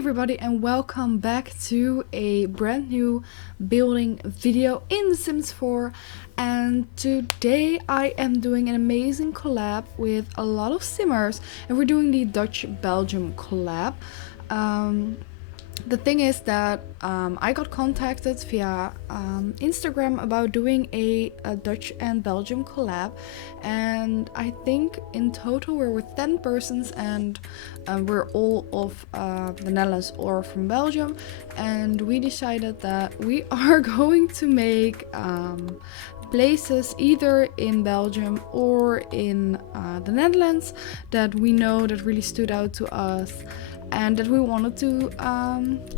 everybody, and welcome back to a brand new building video in The Sims 4. And today I am doing an amazing collab with a lot of simmers, and we're doing the Dutch-Belgium collab. The thing is that I got contacted via Instagram about doing a Dutch and Belgium collab, and I think in total we're with 10 persons, and we're all of the Netherlands or from Belgium, and we decided that we are going to make places either in Belgium or in the Netherlands that we know that really stood out to us and that we wanted to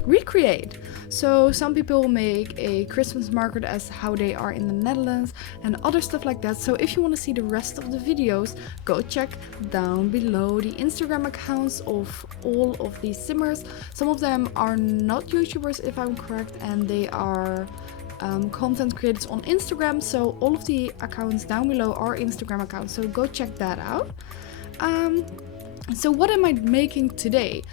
recreate. So some people make a Christmas market as how they are in the Netherlands and other stuff like that. So if you want to see the rest of the videos, go check down below the Instagram accounts of all of these simmers. Some of them are not YouTubers, if I'm correct, and they are content creators on Instagram. So all of the accounts down below are Instagram accounts, so go check that out. So what am I making today?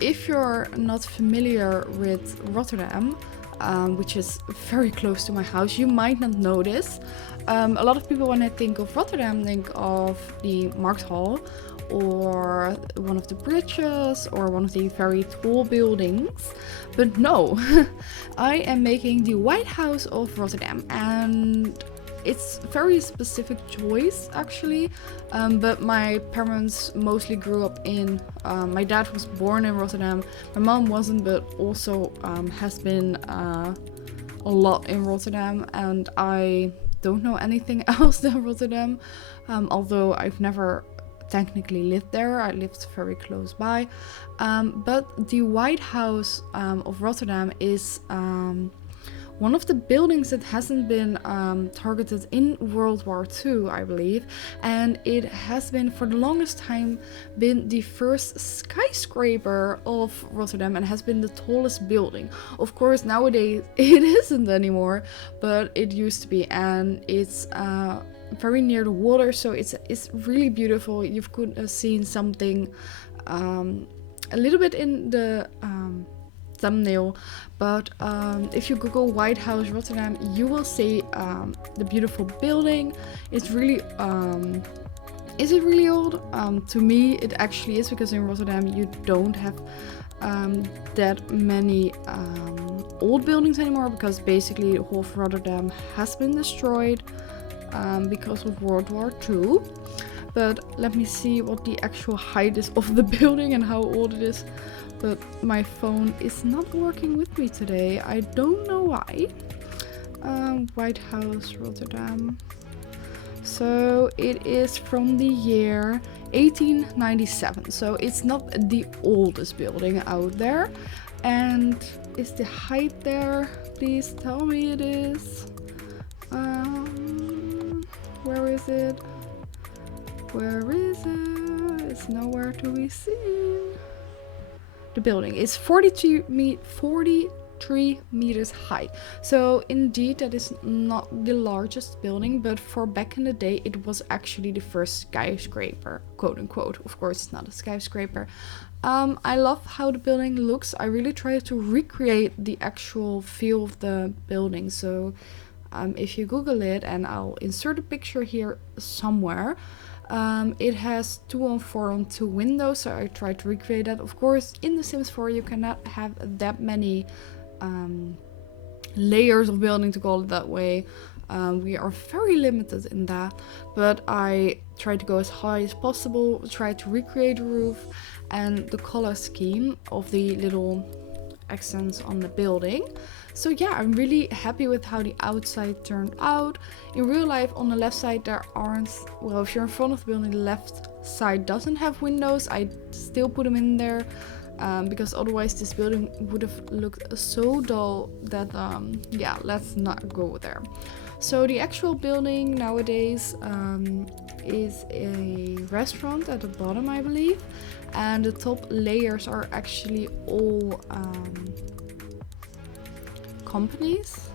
If you're not familiar with Rotterdam, which is very close to my house, you might not know this. A lot of people, when I think of Rotterdam, think of the Markthal or one of the bridges or one of the very tall buildings. But no, I am making the Witte Huis of Rotterdam, and it's a very specific choice actually, but my parents mostly grew up in, my dad was born in Rotterdam, my mom wasn't, but also has been a lot in Rotterdam, and I don't know anything else than Rotterdam, although I've never technically lived there. I lived very close by, but the Witte Huis of Rotterdam is one of the buildings that hasn't been targeted in World War II, I believe, and it has been for the longest time been the first skyscraper of Rotterdam and has been the tallest building. Of course, nowadays it isn't anymore, but it used to be, and it's very near the water, so it's really beautiful. You could have seen something a little bit in the thumbnail, but if you Google Witte Huis Rotterdam, you will see the beautiful building. It's really is it really old? To me it actually is, because in Rotterdam you don't have that many old buildings anymore, because basically the whole of Rotterdam has been destroyed because of World War II. But let me see what the actual height is of the building and how old it is. But my phone is not working with me today. I don't know why. Witte Huis Rotterdam. So it is from the year 1897. So it's not the oldest building out there. And is the height there? Please tell me it is. Where is it? Where is it? It's nowhere to be seen. The building is 43 meters high. So indeed that is not the largest building, but for back in the day it was actually the first skyscraper, quote unquote. Of course it's not a skyscraper. I love how the building looks. I really try to recreate the actual feel of the building. So if you Google it, and I'll insert a picture here somewhere, it has 2-on-4-on-2 windows, so I tried to recreate that. Of course, in The Sims 4 you cannot have that many layers of building, to call it that way. We are very limited in that, but I tried to go as high as possible, tried to recreate the roof and the color scheme of the little accents on the building. So yeah, I'm really happy with how the outside turned out. In real life, on the left side there aren't, well, if you're in front of the building, the left side doesn't have windows. I still put them in there because otherwise this building would have looked so dull that yeah, let's not go there. So the actual building nowadays is a restaurant at the bottom, I believe, and the top layers are actually all companies.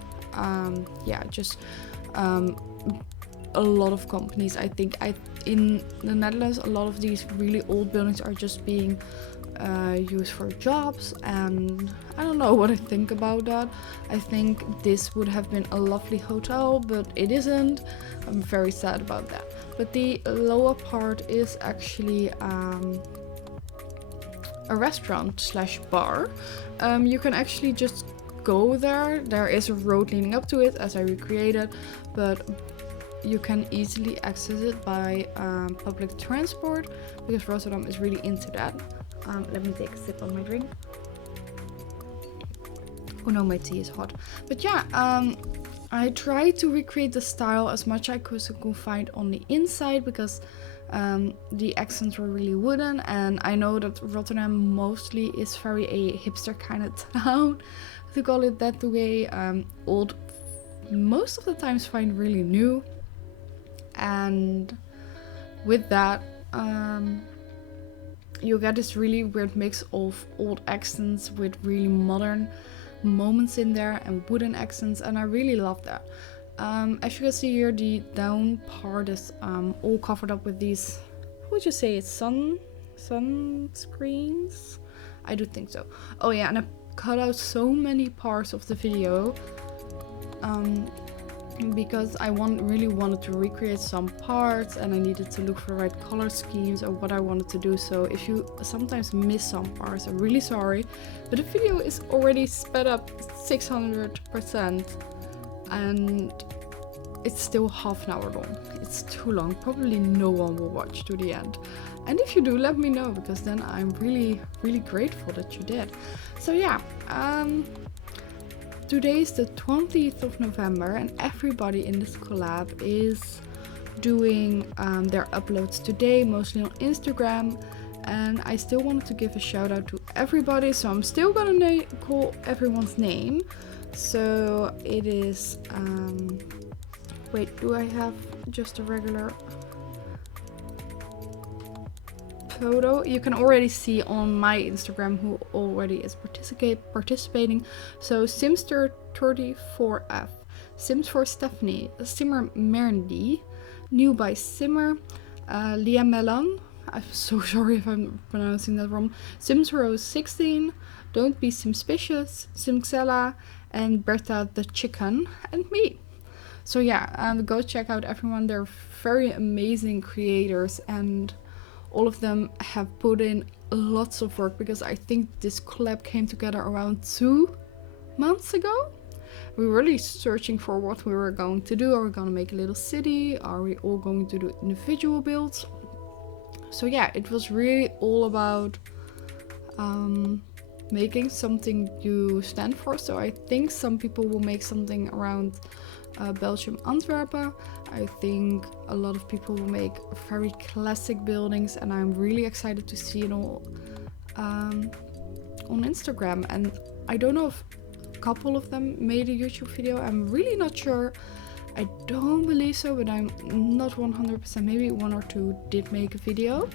Yeah, just a lot of companies. I think in the Netherlands a lot of these really old buildings are just being use for jobs, and I don't know what I think about that. I think this would have been a lovely hotel, but it isn't. I'm very sad about that. But the lower part is actually a restaurant slash bar. You can actually just go there. There is a road leading up to it, as I recreated, but you can easily access it by public transport, because Rotterdam is really into that. Let me take a sip on my drink. Oh no, my tea is hot. But yeah, I tried to recreate the style as much as I could find on the inside, because the accents were really wooden, and I know that Rotterdam mostly is very a hipster kind of town, to call it that way. Old most of the times find really new, and with that you get this really weird mix of old accents with really modern moments in there and wooden accents, and I really love that. As you can see here, the down part is all covered up with these, how would you say it, sunscreens? I do think so. Oh yeah, and I cut out so many parts of the video because I really wanted to recreate some parts, and I needed to look for the right color schemes or what I wanted to do. So if you sometimes miss some parts, I'm really sorry, but the video is already sped up 600%. And it's still half an hour long. It's too long. Probably no one will watch to the end. And if you do, let me know, because then I'm really, really grateful that you did. So yeah, today is the 20th of November, and everybody in this collab is doing their uploads today, mostly on Instagram. And I still wanted to give a shout out to everybody, so I'm still gonna call everyone's name. So it is, wait, do I have just a regular photo? You can already see on my Instagram who already is participating. So Simster34F, Sims for Stephanie, Simmer Merendy, New by Simmer, Lia Melon, I'm so sorry if I'm pronouncing that wrong, Sims Rose 16, Don't Be Simspicious, Simxella, and Bertha the Chicken, and me. So yeah, go check out everyone. They're very amazing creators, and all of them have put in lots of work, because I think this collab came together around 2 months ago. We were really searching for what we were going to do. Are we going to make a little city? Are we all going to do individual builds? So yeah, it was really all about making something you stand for. So I think some people will make something around Belgium, Antwerpen. I think a lot of people will make very classic buildings, and I'm really excited to see it all on Instagram. And I don't know if a couple of them made a YouTube video. I'm really not sure. I don't believe so, but I'm not 100%. Maybe 1 or 2 did make a video.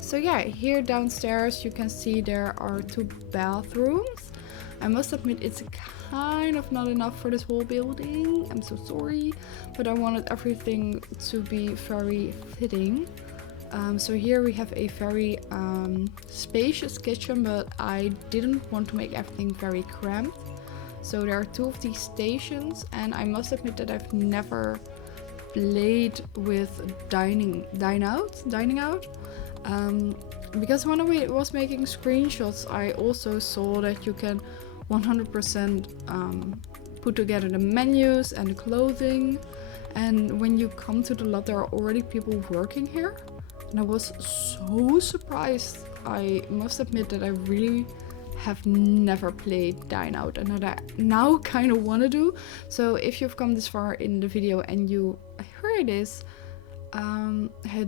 So yeah, here downstairs you can see there are 2 bathrooms. I must admit it's kind of not enough for this whole building. I'm so sorry, but I wanted everything to be very fitting. So here we have a very spacious kitchen, but I didn't want to make everything very cramped. So there are 2 of these stations, and I must admit that I've never played with dining out. Because when I was making screenshots, I also saw that you can 100% put together the menus and the clothing, and when you come to the lot there are already people working here, and I was so surprised. I must admit that I really have never played dine out, and that I now kind of want to do. So if you've come this far in the video and you heard this,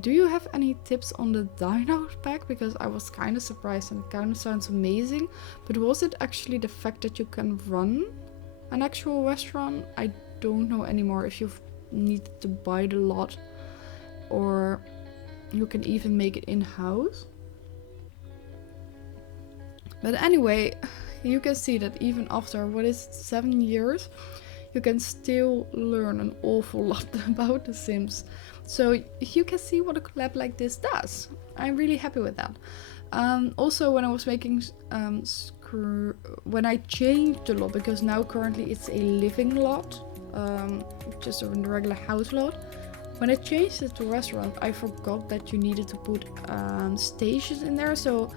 do you have any tips on the dine out pack? Because I was kind of surprised, and it kind of sounds amazing, but was it actually the fact that you can run an actual restaurant? I don't know anymore if you need to buy the lot or you can even make it in-house. But anyway, you can see that even after, 7 years, you can still learn an awful lot about The Sims. So you can see what a collab like this does. I'm really happy with that. Also, when I was making when I changed the lot, because now currently it's a living lot, just a regular house lot. When I changed it to restaurant, I forgot that you needed to put stations in there. So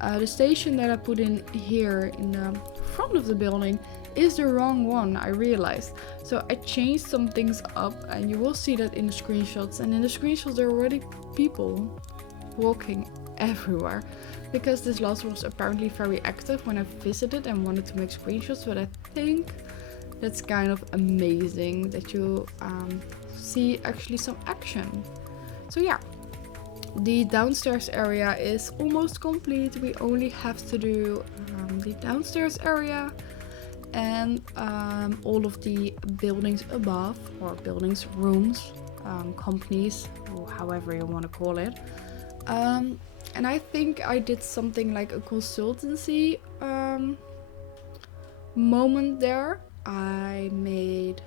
the station that I put in here in the front of the building is the wrong one, I realized. So I changed some things up, and you will see that in the screenshots. And in the screenshots there are already people walking everywhere, because this lot was apparently very active when I visited and wanted to make screenshots. But I think that's kind of amazing that you see actually some action. So yeah, the downstairs area is almost complete. We only have to do the downstairs area and all of the buildings above, or buildings, rooms, companies, or however you want to call it. And I think I did something like a consultancy moment there. I made,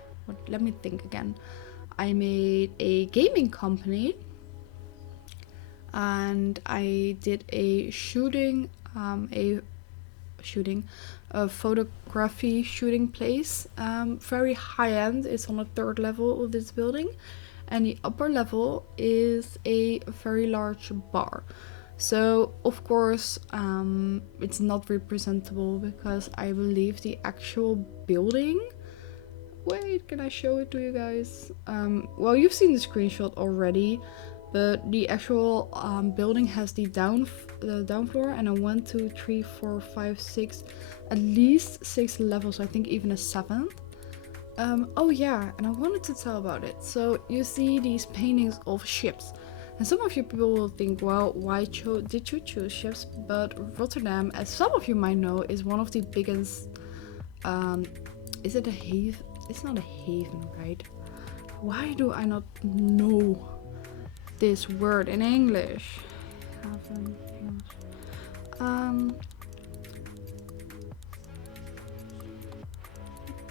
let me think again. I made a gaming company, and I did a photography shooting place, very high end. It's on the 3rd level of this building, and the upper level is a very large bar. So of course it's not representable, because I believe the actual building, wait, can I show it to you guys? Well, you've seen the screenshot already, but the actual building has the down floor, and a 1, 2, 3, 4, 5, 6, at least 6 levels, I think even a 7th. Oh yeah, and I wanted to tell about it. So you see these paintings of ships, and some of you people will think, well, why did you choose ships? But Rotterdam, as some of you might know, is one of the biggest, is it a haven? It's not a haven, right? Why do I not know this word in English?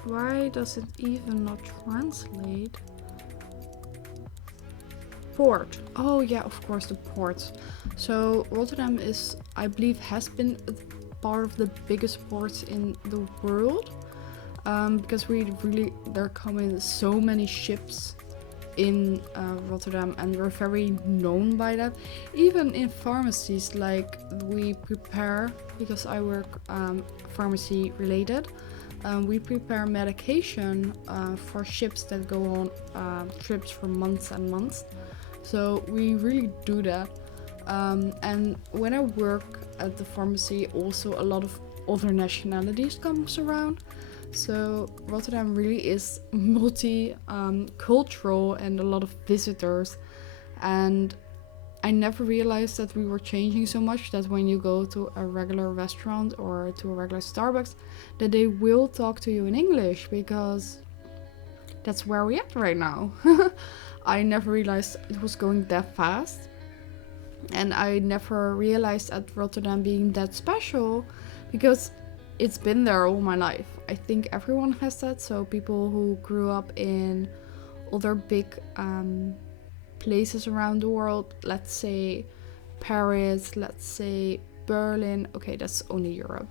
Why does it even not translate? Port. Oh yeah, of course, the ports. So Rotterdam is, I believe, has been part of the biggest ports in the world, because there come in so many ships in Rotterdam, and we're very known by that. Even in pharmacies, like we prepare, because I work pharmacy related, we prepare medication for ships that go on trips for months and months. So we really do that. And when I work at the pharmacy, also a lot of other nationalities comes around. So Rotterdam really is multi-cultural, and a lot of visitors. And I never realized that we were changing so much, that when you go to a regular restaurant or to a regular Starbucks, that they will talk to you in English, because that's where we're at right now. I never realized it was going that fast. And I never realized at Rotterdam being that special, because it's been there all my life. I think everyone has that. So people who grew up in other big places around the world, let's say Paris, let's say Berlin, okay, that's only Europe,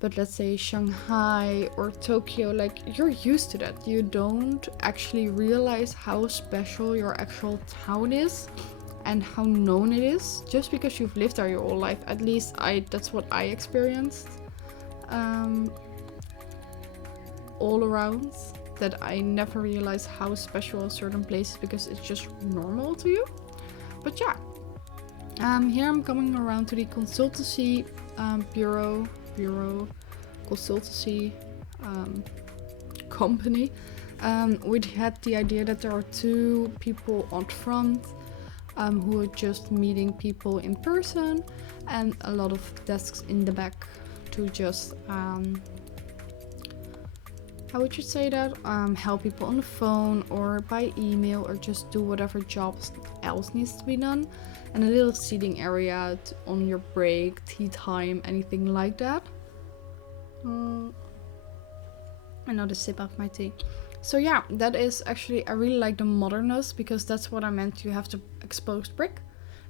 but let's say Shanghai or Tokyo, like, you're used to that. You don't actually realize how special your actual town is and how known it is just because you've lived there your whole life. At least that's what I experienced all around, that I never realized how special a certain place is because it's just normal to you. But yeah, here I'm coming around to the consultancy bureau consultancy company. We had the idea that there are 2 people on front who are just meeting people in person, and a lot of desks in the back to just how would you say that? Help people on the phone or by email, or just do whatever jobs else needs to be done. And a little seating area on your break, tea time, anything like that. Another sip of my tea. So yeah, that is actually, I really like the modernness, because that's what I meant. You have the exposed brick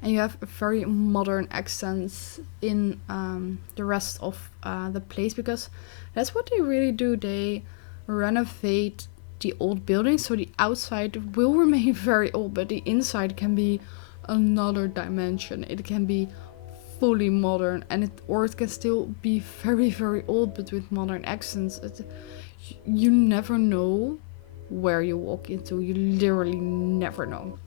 and you have very modern accents in the rest of the place, because that's what they really do. They renovate the old buildings, so the outside will remain very old, but the inside can be another dimension. It can be fully modern, and or it can still be very, very old, but with modern accents. You never know where you walk into. You literally never know.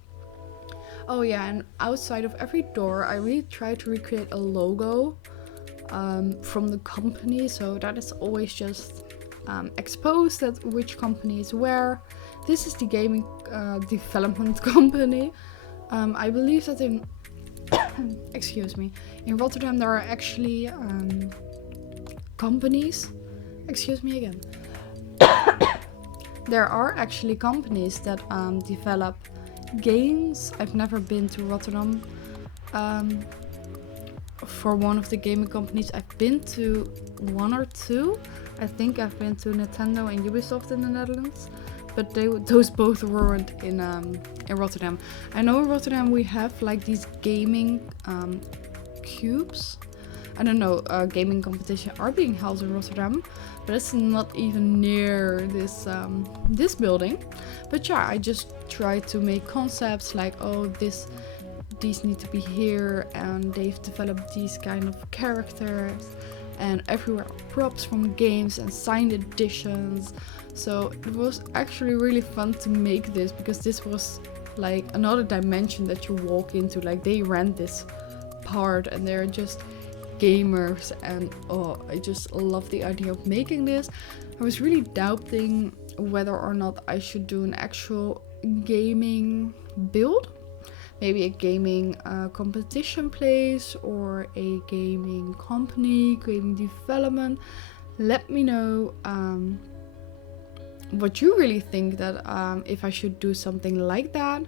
Oh yeah, and outside of every door, I really try to recreate a logo from the company, so that is always just exposed at which company is where. This is the gaming development company. I believe that in excuse me, in Rotterdam there are actually companies. Excuse me again. There are actually companies that develop games. I've never been to Rotterdam for one of the gaming companies. I've been to one or two. I think I've been to Nintendo and Ubisoft in the Netherlands, but those both weren't in Rotterdam. I know in Rotterdam we have like these gaming cubes. I don't know, gaming competitions are being held in Rotterdam, but it's not even near this this building. But yeah, I just try to make concepts like, oh, these need to be here, and they've developed these kind of characters, and everywhere props from games and signed editions. So it was actually really fun to make this, because this was like another dimension that you walk into. Like, they rent this part and they're just gamers, and oh, I just love the idea of making this. I was really doubting whether or not I should do an actual gaming build, maybe a gaming competition place or a gaming company, gaming development. Let me know what you really think, that if I should do something like that.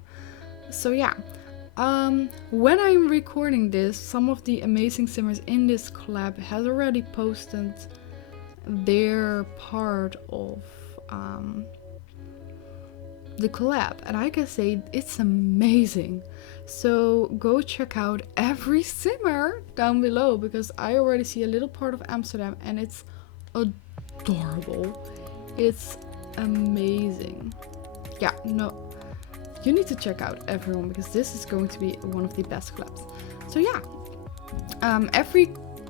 So yeah, when I'm recording this, some of the amazing simmers in this collab has already posted their part of the collab, and I can say it's amazing. So go check out every simmer down below, because I already see a little part of Amsterdam and it's adorable. It's amazing. Yeah, no, you need to check out everyone, because this is going to be one of the best collabs. So yeah,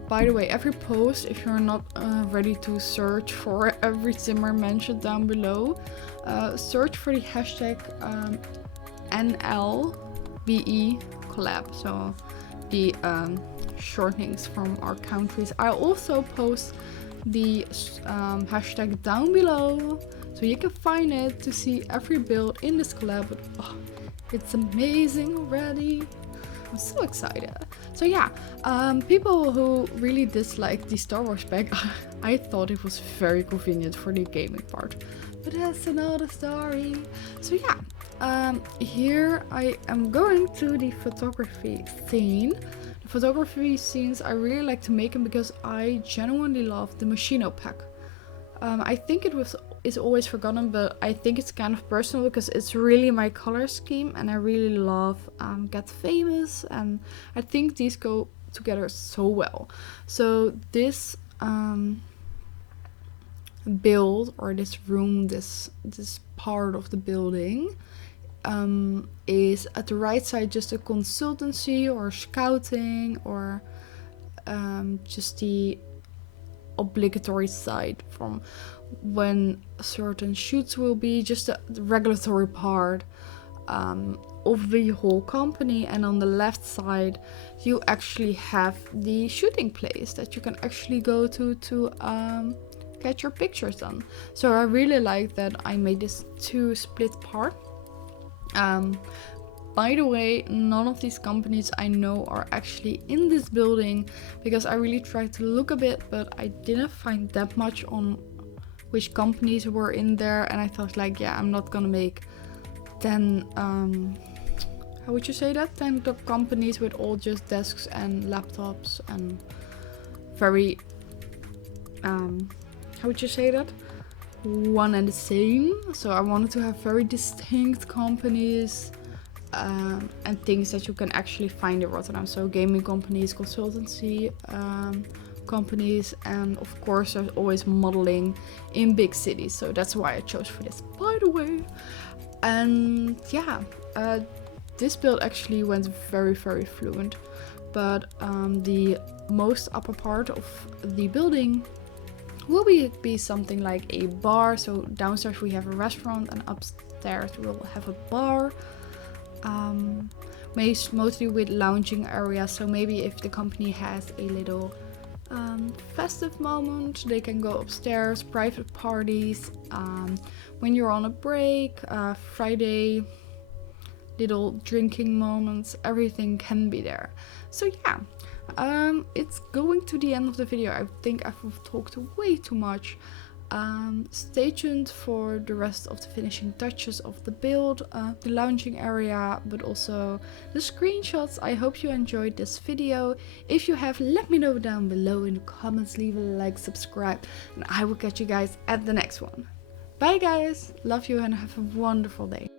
by the way, every post, if you're not ready to search for every simmer mentioned down below, search for the hashtag NLBE collab, so the shortenings from our countries. I also post the hashtag down below, so you can find it to see every build in this collab. But oh, it's amazing already. I'm so excited. So yeah, people who really dislike the Star Wars bag, I thought it was very convenient for the gaming part, but that's another story. So yeah, here I am going to the photography scene. The photography scenes, I really like to make them because I genuinely love the Machino pack. I think it's always forgotten, but I think it's kind of personal because it's really my color scheme, and I really love Get Famous, and I think these go together so well. So this build, or this room, this part of the building is at the right side just a consultancy or scouting, or just the obligatory side from when certain shoots will be, just the regulatory part of the whole company. And on the left side you actually have the shooting place that you can actually go to get your pictures done. So I really like that I made this two split part. By the way, none of these companies I know are actually in this building, because I really tried to look a bit, but I didn't find that much on which companies were in there, and I thought like, yeah, I'm not gonna make 10 how would you say that, 10 companies with all just desks and laptops and very how would you say that, one and the same. So I wanted to have very distinct companies and things that you can actually find in Rotterdam. So gaming companies, consultancy companies, and of course there's always modeling in big cities. So that's why I chose for this, by the way. And yeah, this build actually went very fluent, but the most upper part of the building will be something like a bar. So downstairs we have a restaurant and upstairs we'll have a bar, mostly with lounging areas. So maybe if the company has a little festive moment, they can go upstairs, private parties, when you're on a break, Friday, little drinking moments, everything can be there. So yeah, it's going to the end of the video. I think I've talked way too much. Stay tuned for the rest of the finishing touches of the build, the lounging area, but also the screenshots. I hope you enjoyed this video. If you have, let me know down below in the comments, leave a like, subscribe, and I will catch you guys at the next one. Bye guys, love you and have a wonderful day.